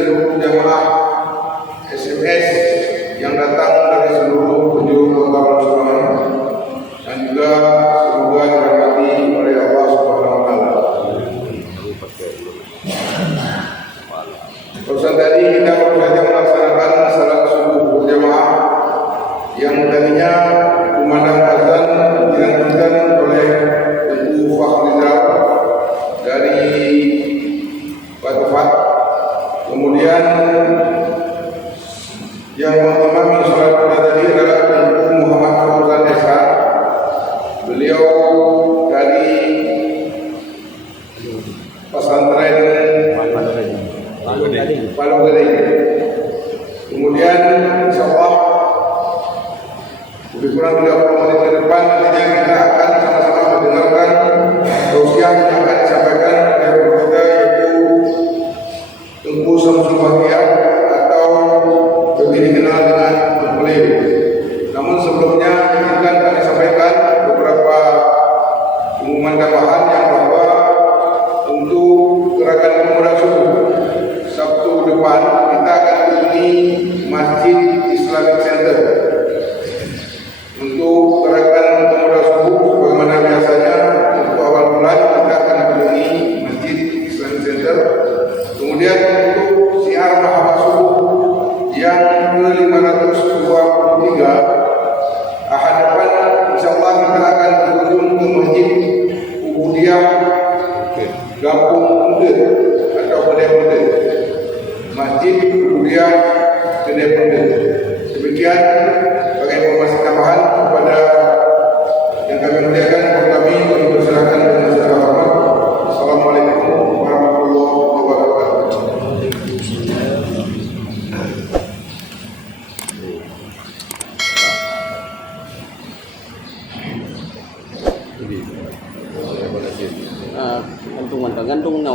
seluruh jamaah SMS yang datang dari seluruh penjuru kota Surabaya, dan juga semoga dirahmati oleh Allah Subhanahu wa taala. Barusan tadi kita baru saja melaksanakan salat subuh berjamaah yang tadinya kumandang azan dilanjutkan oleh Ibu Fakhrizal dari Batu Fat. Kemudian yang mengimami salat pada tadi adalah Ibu Muhammad Fauzan Desa. Beliau dari pesantren Palu Gading. Kemudian insyaallah lebih kurang 30 menit ke depan nantinya kita akan sama-sama mendengarkan tausiah yang akan disampaikan oleh guru kita, yaitu Tengku Samsul Bahagia atau lebih dikenal dengan Beliau. Namun sebelumnya izinkan kami sampaikan beberapa pengumuman tambahan yang bahwa untuk gerakan pemuda subuh Sabtu depan kita akan kunjungi Masjid Islamic Center. Untuk gerakan pemuda subuh sebagaimana biasanya untuk awal bulan kita akan kunjungi Masjid Islamic Center. Kemudian untuk siar Mahabat Subuh yang ke-523 ahad depan insyaallah kita akan berkunjung ke Masjid Ubudiyah Gampung Muda atau Kedai Muda. Masjid Ubudiyah Kedai Muda. Demikian sebagai informasi tambahan kepada yang kami muliakan. Kami mempersilakan dengan segala hormat. Assalamualaikum warahmatullahi wabarakatuh.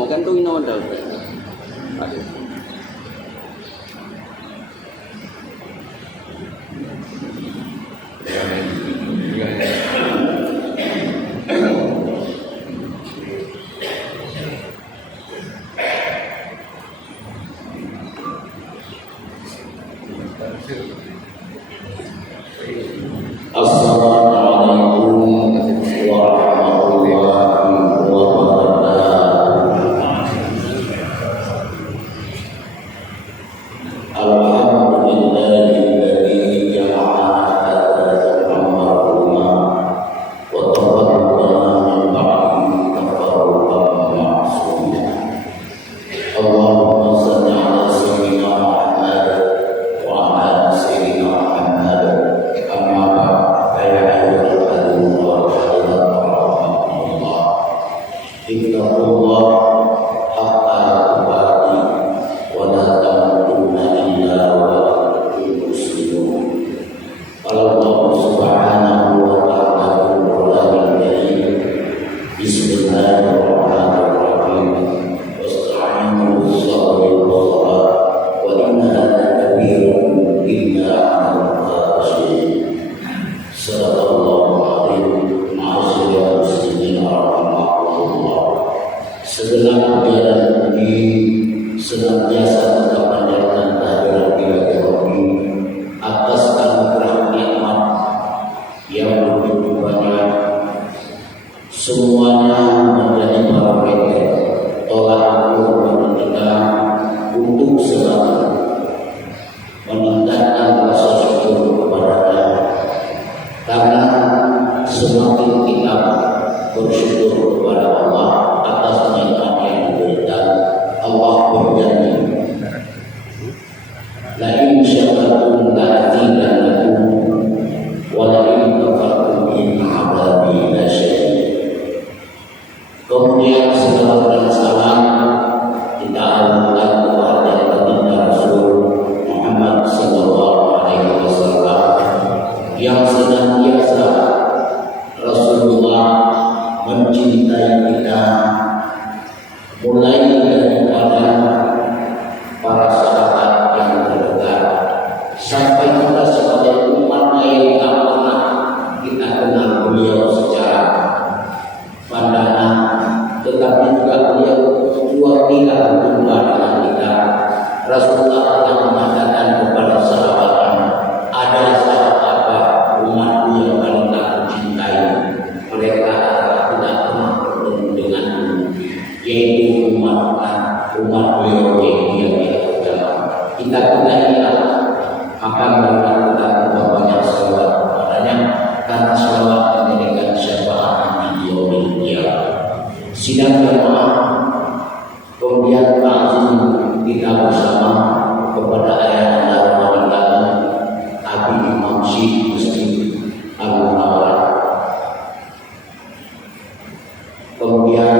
gantung nawa daw. Inna Allah hatta tubati wa la tamutunna illa Rasulullah telah mengatakan kepada sahabatnya, ada sahabat apa umatku yang paling aku cintai, mereka tidak pernah bertemu denganku, yaitu umat beliau yang utama. Kita kenalilah, maka mereka kita banyak selawat padanya, karena selawat menjadikan syafaat di yaumil qiyamah. Sidang jamaah, kemudian takzim kita bersama kepada ayah dan wanita Abi Imam Syekh Masjid Abu Nawar. Kemudian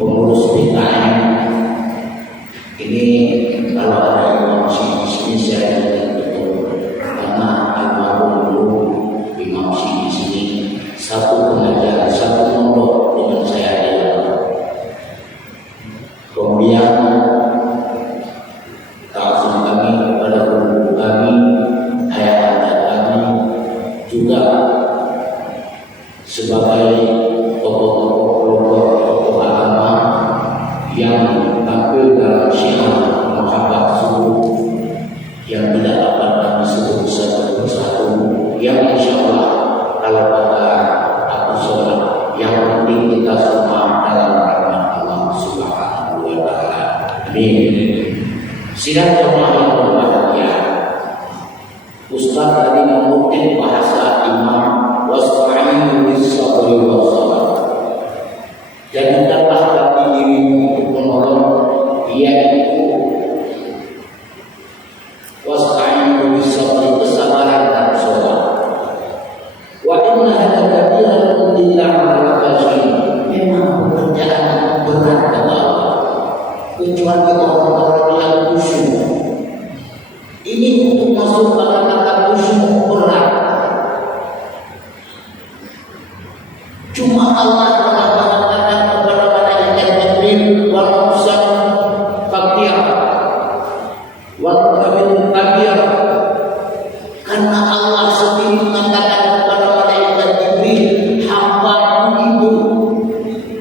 pengurus PKM ini, kalau ada Imam Syekh di sini saya ingat betul, karena almarhum dulu Imam Syekh di sini satu pengajar, satu pondok dengan saya di dalam. Kemudian takzim kami kepada guru kami, ayah kami juga sebagai tokoh agama yang tampil dalam syiar mahabbah subuh yang tidak dapat kami sebut satu persatu, yang insya Allah kalau kata aku sholat, yang penting kita semua dalam rahmat Allah Subhanahu wa Ta'ala. Amin. Sidang jamaah yang berbahagia, Ustaz tadi mengutip bahasa Imam, wasta'inu bis-sabri was-sabar. Jadikanlah hati dirimu untuk menolong, yaitu wasta'inu bis-sabri, kesabaran dan sabar. Wa inna hadabiyakum lillahi al-khasyin. Memang pekerjaan berat kata Allah, kecuali orang-orang yang khusyuk. Ini untuk masuk pada kata khusyuk berat. Cuma Allah telah mengatakan kepada malaikat Jibril, wal mursal faqir wal kabir kabir, karena Allah sendiri mengatakan kepada malaikat Jibril, hamba itu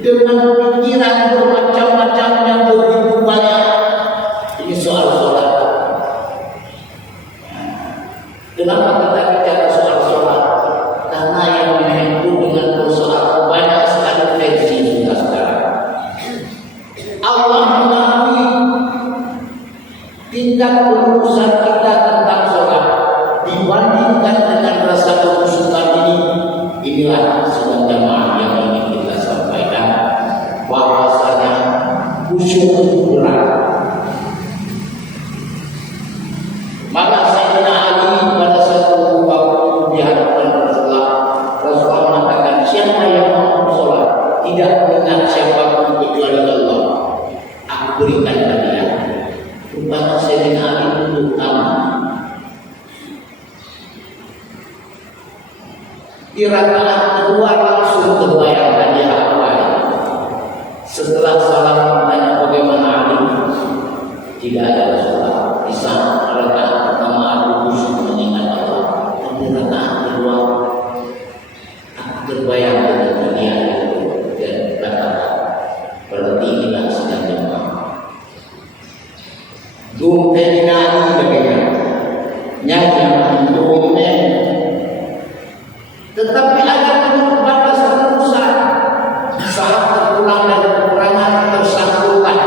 dengan pikiran bermacam-macam yang begitu banyak. Ini soal sholat. Kenapa kita bicara soal sholat? Karena yang menyebut dengan persoalan banyak sekali versi sudah sekarang. Allah mengakui tingkat urusan kita tentang sholat dibandingkan dengan rasa kekhusyukan ini. Inilah sedang jamaah yang ingin kita sampaikan, bahwasanya khusyuk itu berat. Maka Sayyidina Ali pada satu waktu di hadapan Rasulullah mengatakan, siapa yang mau sholat tidak mengingat siapapun kecuali Allah, aku berikan hadiah. Rupanya Sayyidina Ali tunduk tangan. Di rakaat kedua langsung terbayang hadiah apa ini. Setelah salam bertanya bagaimana Ali, tidak ada sholat. Di saat rakaat pertama aku khusyuk mengingat Allah, tapi rakaat kedua aku terbayang dengan hadiah itu dan kata, berarti inilah sedang jemaah. Dumpen nani bagaimana? Nyanyi dumpen. Tetapi ada batas urusan. Saat terpulang dari peperangan tersangkutlah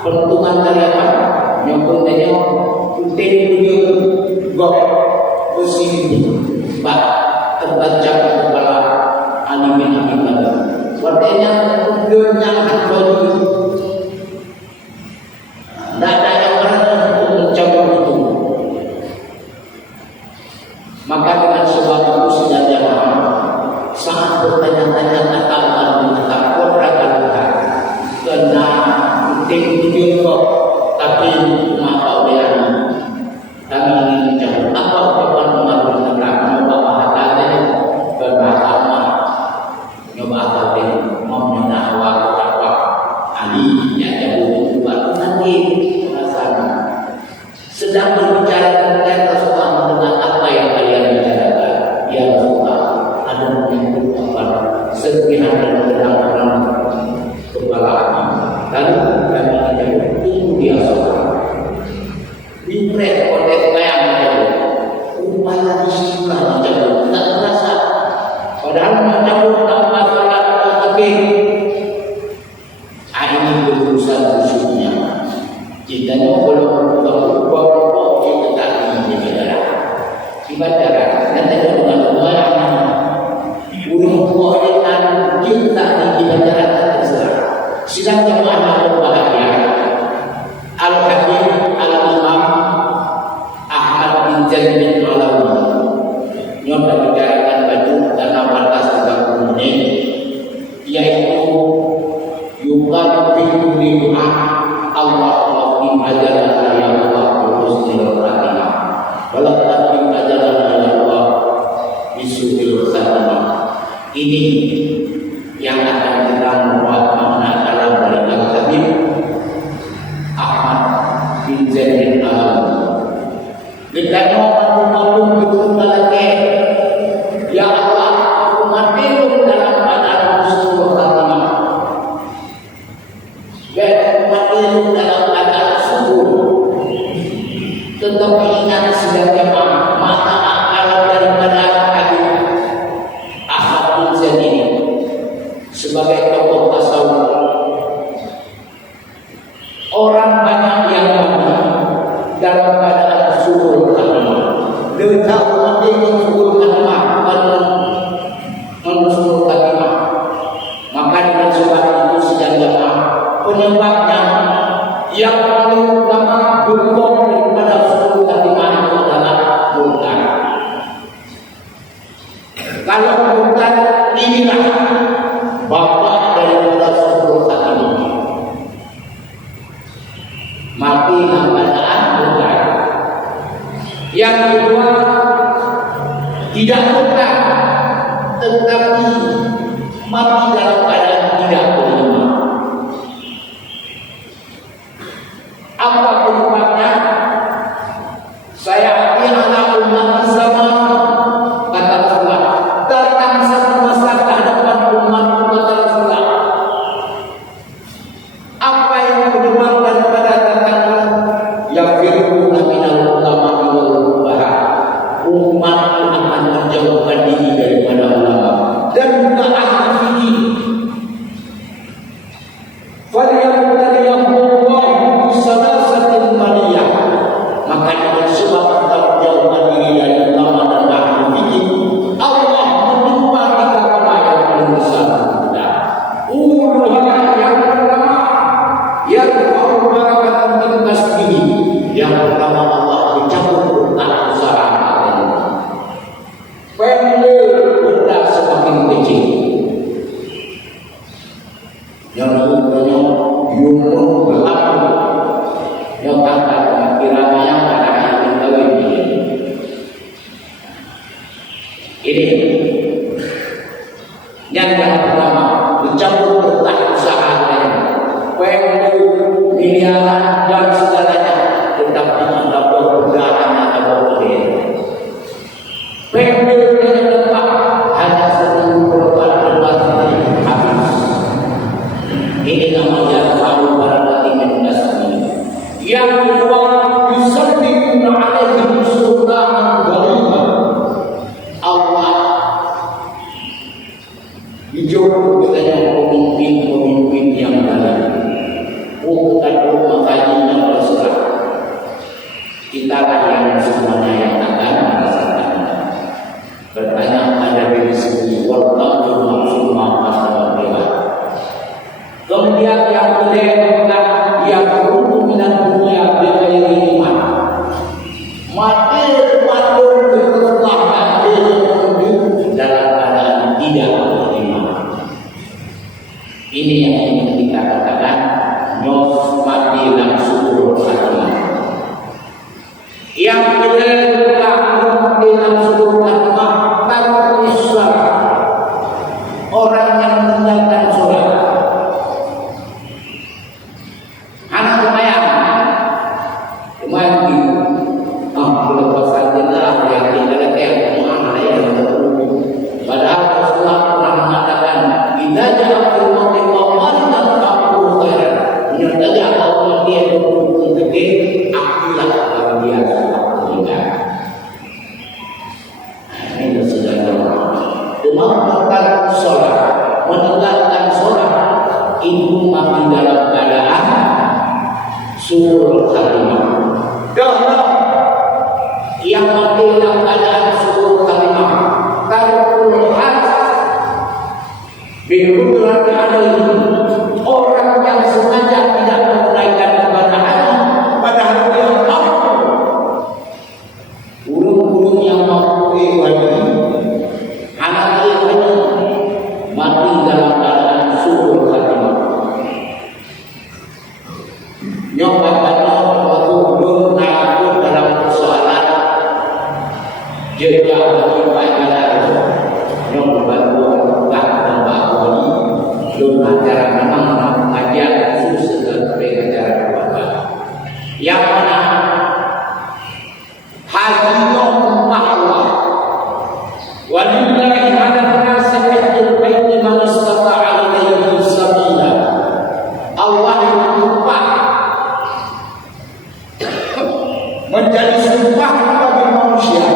pentungan dari apa? Nyokong tanya puting punyuk gok besi bak tertancap kepala Ali bin Abi Thalib. Warnanya kemudiannya baju. Tidak ada yang berani untuk mencabut itu. Maka dengan sebab itu sudah jamaah sangat bertanya-tanya tentang tentang kodrakan kena puting kok, tapi maka bayar kami ingin mencabut apa ucapan mengambil negara nyoba hatanya berbahasa nyoba hatanya mau menawar apa Ali yang jauh juga nanti rasanya sedang berbicara tentang Rasulullah dengan apa yang kalian bicarakan. Ya Rasulullah, ada menyebut apa serpihan dan pedang kepala kami. Lalu kami dia sholat. Dipret oleh yang ada, upaya disiplin dicabut, tidak terasa. Padahal mencabut tanpa sholat tapi ini berurusan khususnya. Kita belum berubah kita tak ibadah. Nanti dengan doanya, burung buahnya kita di ibadah terserah. Sidang jemaah berbahagia. Al-Habib Al-Imam Ahmad bin Jalil Alawi yang membicarakan baju dalam batas 30 menit, yaitu yuqal fi kulli du'a Allahumma qim ajalana ya Allah bi husnil khatimah wa la taqim ajalana ya Allah bi su'il khatimah. Ini yang akan kita membuat makna dalam barikat Habib Ahmad bin Jalil Alawi. Kita mau betul lagi, ya Allah, aku mati dalam keadaan husnul khatimah. Mati dalam keadaan syukur. Tetapi ingat sidang jemaah, mata akal daripada Habib Ahmad bin Jalil sebagai tokoh tasawuf. Orang banyak yang mati dalam keadaan syukur khatimah. Letak mati syukur khatimah syukur khatimah. Maka dengan sebab itu sidang jemaah, penyebabnya yang paling utama berubah daripada syukur khatimah itu adalah murtad. Kalau murtad, inilah bapak daripada syukur khatimah. Mati dalam keadaan murtad. Yang kedua, tidak murtad tetapi mati dalam keadaan tidak beriman. Apa penyebabnya? Saya hati anak umat zaman, kata Rasulullah, datang satu masa ke hadapan umat Rasulullah. Apa yang menyebabkan daripada datangnya yang firquna minal ulama wal fuqaha, umat akan menjauhkan diri daripada ulama dan juga ahli fikih. Falyabtaliyahullahu bisalasatil maliyah. Maka dengan sebab menjauhkan diri dari ulama dan ahli fikih, Allah menimpa kita kepada yang besar. Yang pertama, yang barakat min kasbihi. Yang pertama Allah mencabut berkah usaha. Pendek benda semakin kecil. Yang sebenarnya yumur berlaku. Yang kata kiranya yang pada yang kawin ini. Yang pertama mencabut berkah usaha. Pendek miliaran dan segalanya tetap mendapat perdahan atau akhir. Pendek yang letak hanya 1% habis. Ini namanya faru barakati min kasbi. Yang kedua, yusabbihuna alaihim sultanan ghalibah. Allah dijauh dengan pemimpin-pemimpin yang baik. Bukan makanya berserah. Kita yang semuanya yang akan merasakan. Bertanya pada diri sendiri, wallahu maksumma asbabah. Kemudian yang kedua, yang berhubung dengan dunia bighairi iman. Mati berkelah mati dalam keadaan tidak beriman. Ini yang ingin kita katakan. Nyos mati langsung khatimah. Yang kedua, mati langsung khatimah tanpa Islam. Orang yang meninggalkan sholat. Anak lumayan di berlepas saja lah yang tinggal yang mana yang terlalu. Padahal Rasulullah pernah mengatakan, "Idza ja'a al-mautu qawman tanfa'u khairan." Menyatakan Allah dia berkumpul gede, akulah kalau dia sudah meninggal. Ini sudah melakukan sholat, menegakkan sholat, ibu mati dalam keadaan suruh khatimah. Doa yang mati dalam keadaan suruh khatimah, kalau Binudran alaihi, orang yang sengaja tidak menunaikan ibadahnya padahal dia tahu burung-burung yang mampu ibadah anak ibadah mati dalam keadaan suruh khatimah. Nyoba-nyoba waktu belum takut dalam persoalan jika beribadah nyoba-nyoba belum acara memang pengajian khusus sebagai acara keluarga yang mana hajinya Allah walillahi ala nasi hajjul baiti man istata'a ilaihi sabila. Allah bersumpah menjadi sumpah bagi manusia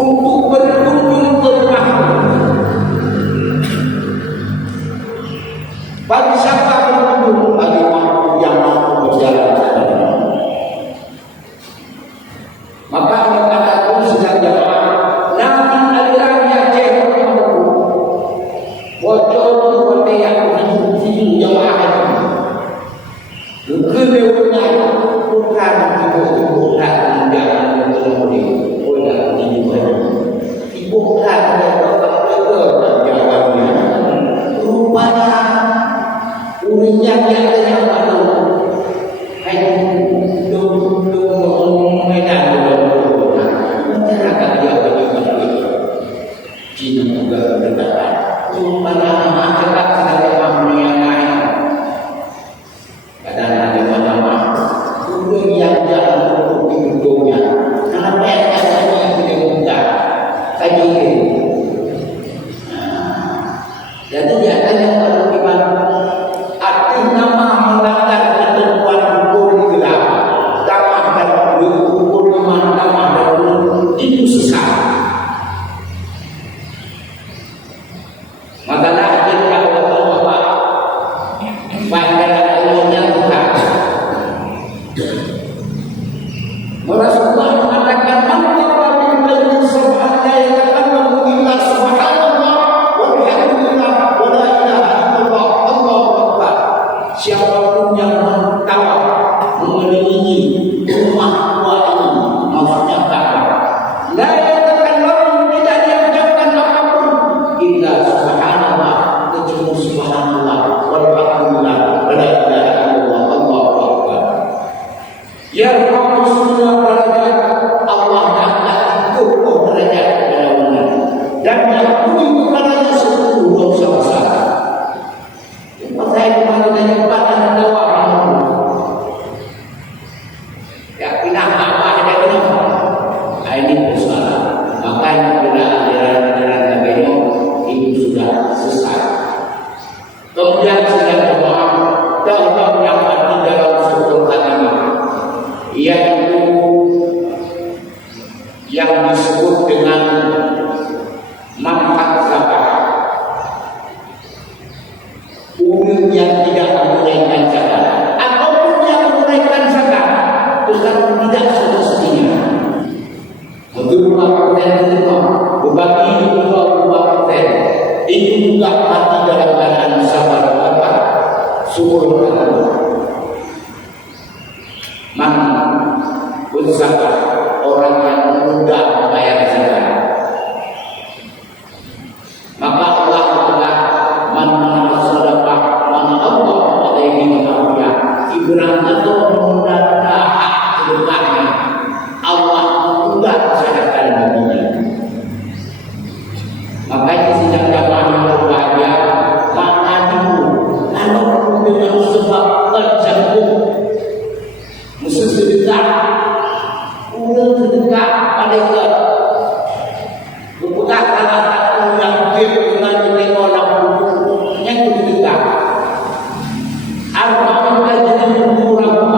untuk berkunjung ke rumah. Bagi siapa berkunjung, bagi mampu yang mampu berjalan. Maka aku sedang jawab, nanti alirannya cewek mampu bocor kepada yang berkunjung jamaah itu. Kedepannya bukan ibu-ibu dan jangan bertemu oleh ibu-ibu. Bukan rupanya urinya yang baru hai dong medan masyarakat dia begitu Cina juga berkata rupanya masyarakat sedang menyanyi kadang ada macam burung yang jalan untuk hidungnya karena mereka yang tidak mudah kaji jadi dia tanya kalau gimana arti nama melanggar ketentuan hukum gelap dapat dan hukum nama dan itu sesat. Maka kita bapak pada alurnya Tuhan. Rasulullah mengatakan Allah min subhanahu wa ta'ala subhanallah wa bihamdillah wa la ilaha illallah Allahu akbar. Siapapun yang mentawaf mengelilingi rumah tua ini, maksudnya Ka'bah, la yatakallam, tidak diucapkan apapun illa subhanallah, kecuali subhanallah walhamdulillah wa la ilaha illallah Allahu akbar. Ya Rasulullah derajat Allah angkat kukuh derajat dalamnya dan diakui kepadanya seluruh dosa-dosa. Saya kemarin dari badan dakwah ya pindah apa ada kenapa? Ini persoalan. Makanya bila aliran-aliran agama itu sudah sesat. Kemudian sudah berdoa dalam yang ada dalam surah Al-An'am, yaitu yang disebut dengan manfaat zakat. Umum yang tidak menunaikan zakat ataupun yang menunaikan zakat dengan tidak semestinya untuk 2% itu berbagi 2% itu juga mati dalam keadaan sabar apa syukur Allah. Man berzakat orang yang mudah membayar zakat, maka Allah telah sedekah mana Allah alaihi wa Ibrahim itu menunda hak sedekahnya. Allah menunda sedekah baginya. Makanya sidang jamaah berbahagia maka itu kalau dengan sebab terjatuh musuh sedekah ulang sedekah pada Allah berputar salah satu yang dengan menengok yang sedekah. Arwah kita jadi berkurang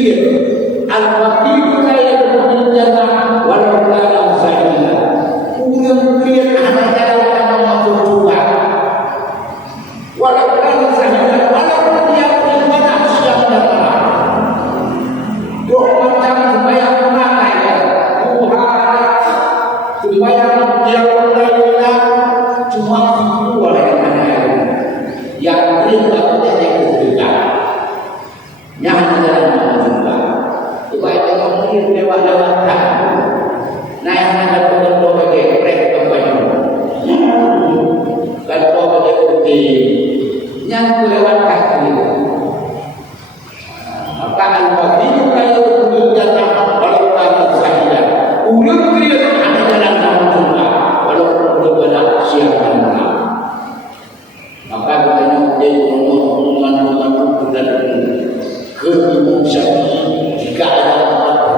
clear. Al-Fatih kaya dengan jannah walau dalam sahaja. Ulang clear anak dalam tanah masuk juga. Walau dalam sahaja, walau dia beribadah siang dan malam. Doa macam sembahyang makan, Tuhan, sembahyang dia beribadah cuma dua yang ada. Yang beribadah tidak beribadah. Yang ada dalam juga. Supaya tengok dia lewat-lewatkan. Nah yang ada bentuk bagi mereka banyak. Bentuk bagi putih. Yang lewatkan dia. Maka al-Fatih kaya berjata walau kami sahaja. Ulang dia ada dalam nama juga. Walau beribadah siang dan malam. Maka katanya dia teman-teman dan keimam Syafi'i jika ada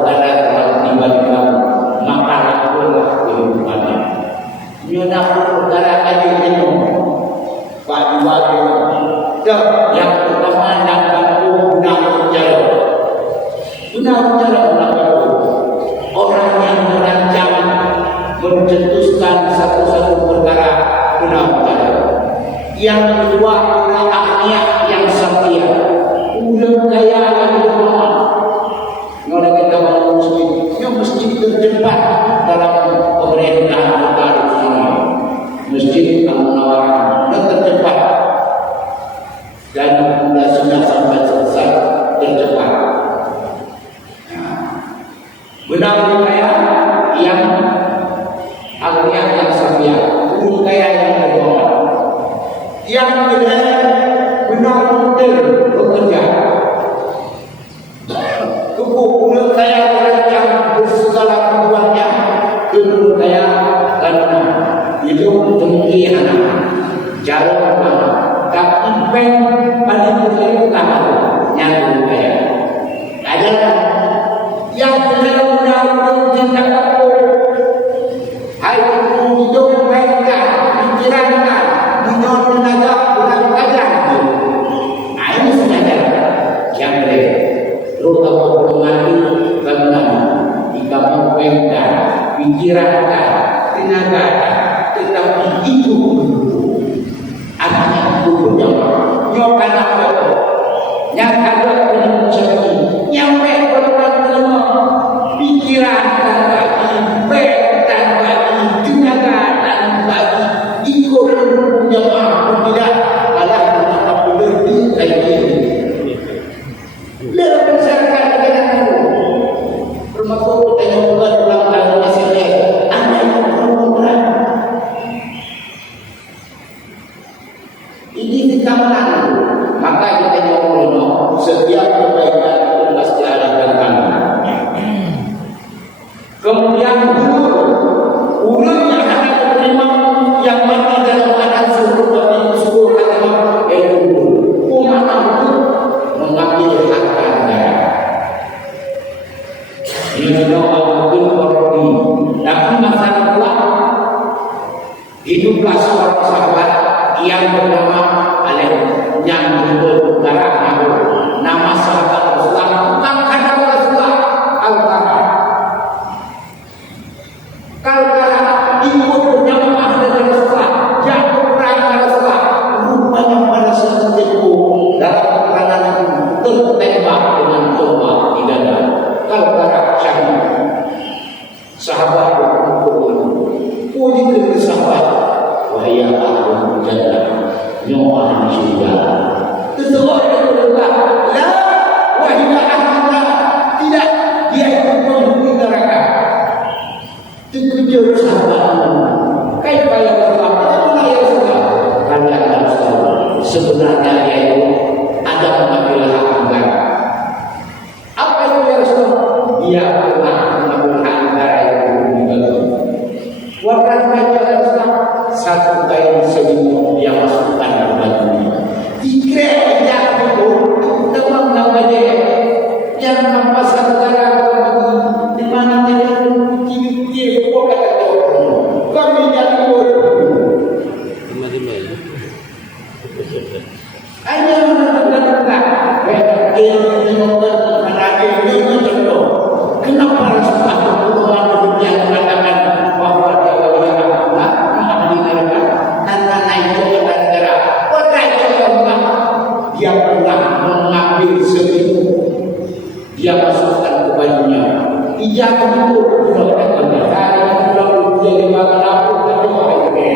perkara dalam ibadah kamu maka lakukanlah kehidupannya. Nyonya perkara tadi itu Pak ibadah yang pertama yang kamu guna cara orang yang merancang mencetuskan satu-satu perkara guna cara. Yang kedua adalah akhlak yang setia. Ulang kaya yang berdoa. Kalau kita mau muslim, ya mesti terjebak dalam pemerintahan negara semua. Masjid Al-Munawwarah terjebak dan sudah sampai selesai terjebak. Benar kaya yang akhlak yang setia. Ulang kaya yang berdoa. Yang kedua benar-benar bekerja. Tubuh saya terancam bersegala kebutuhannya. Kedua saya karena hidup tinggi anak, jalan mana, tapi pen paling utama yang saya adalah yang benar-benar cinta aku. Hai hidup mereka pikirankan dunia tenaga bukan kajian. Ini saja yang boleh. Terutama mati karena jika memperda pikirankan tenaga tetapi itu artinya tubuhnya nyokan apa yang ada penyebab nyampe berapa pikiran dan bagi dan bagi tenaga dan bagi ikut jemaah tidak malah kita berhenti lagi. Dalam masyarakat dengan rumah kau tanya bukan ulang tahun hasilnya ada yang berumuran. Ini kita menang. Maka kita nyomong setiap kebaikan itu pasti ada tantangan. Kemudian ulangnya ada terima yang mati dalam keadaan suruh kata umat itu mengambil harta negara. Ini doa betul korbi. Tapi masalah pula hiduplah seorang sahabat yang bernama yang betul darah nama sahabat Rasulullah bukan karena Rasulullah Al-Qur'an. Kalau ikut berjamaah dengan Rasulullah, jatuh perang Rasulullah, rupanya pada saat itu dalam peperangan tertembak dengan tombak di dada. Kalau darah syahid, sahabat berkumpul, puji ke sahabat, wahai ahli jannah. dia masukkan ke bajunya. Ia begitu melakukan hari pulang dia makan apa tapi orang ini.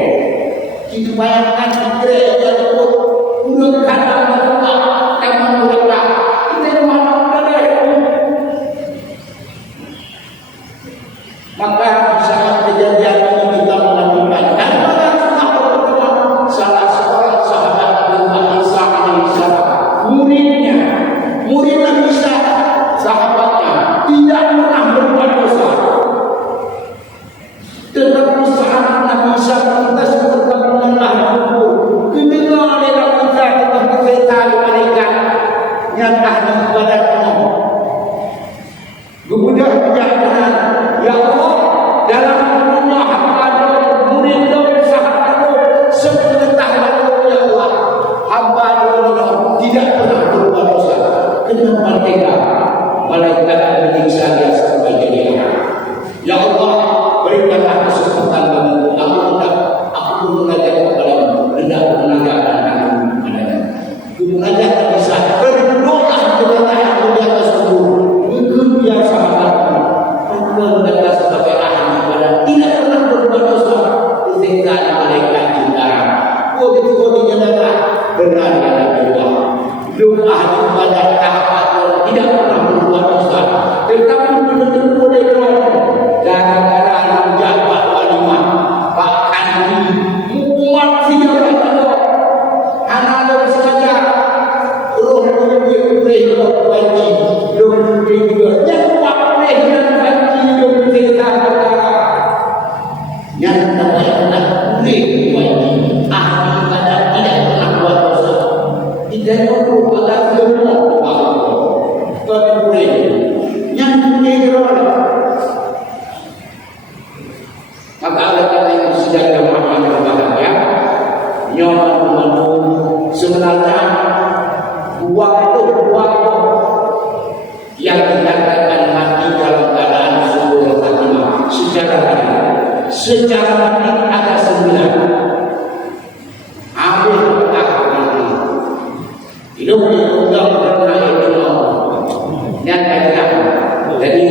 Kita bayangkan kita yang itu udah kata teman mereka kita mana ada maka saat kejadian ini kita mengajukan dan salah seorang sahabat Nabi Isa alaihissalam murid Nabi Isa sahabatnya tidak pernah berbuat dosa, tetapi saat Nabi Isa lantas bertemu dengan kubur, kedengar oleh Nabi Isa tetapi setan malaikat yang ahli ibadat Allah kemudian berjalan, ya Allah dalam rumah hamba murid sahabat sepengetahuan ya Allah hamba tidak pernah berbuat dosa. Kenapa tega malaikat menyiksa dia sampai jadi orang? Ya Allah, berikanlah kesempatan kami. Aku mengajar kepadamu, hendak menanyakan aku kepadanya. Mengajar bisa berdoa kepada yang di atas kubur. Ikut dia sahabatku. Aku mengajar sebagai ahli ibadah tidak pernah berbuat dosa. Ketika malaikat dilarang. Begitu dinyatakan benar yang kedua. Belum ahli ibadah tidak pernah berbuat dosa, tetapi benar-benar boleh gara-gara yang jabat walimah bahkan hukuman tidak ada anak saja roh dia banci roh dia juga yang boleh dan banci roh kita yang tak boleh banci ahli ibadah tidak pernah buat dosa tidak perlu ada semua yang integral. Maka oleh karena itu sejak jamaah yang berbahagia, nyaman sebenarnya waktu yang dikatakan mati dalam keadaan subuh khatimah secara mati ada 9. Ambil mati hidup ditunggang dan lahir yang kaya. Jadi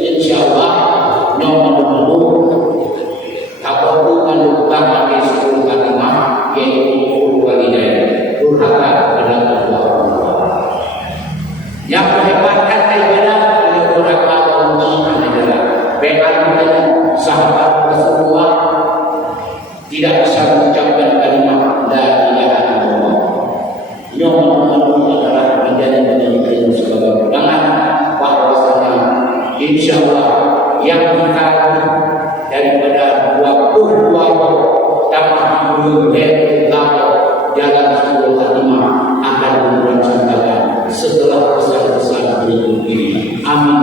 insya Allah nomor kalau bukan pakai 10 kalimat yaitu walidain durhaka kepada Allah. Yang mehebatkan ibadah adalah durhaka Allah adalah benar sahabat Rasulullah tidak bisa mengucapkan kalimat la ilaha illallah. Nomor adalah menjadi ilmu sebagai pegangan bahwasanya insya Allah yang kita daripada waktu tanpa belum jalan 10 khatimah akan dilaksanakan setelah pesan-pesan berikut ini. Amin.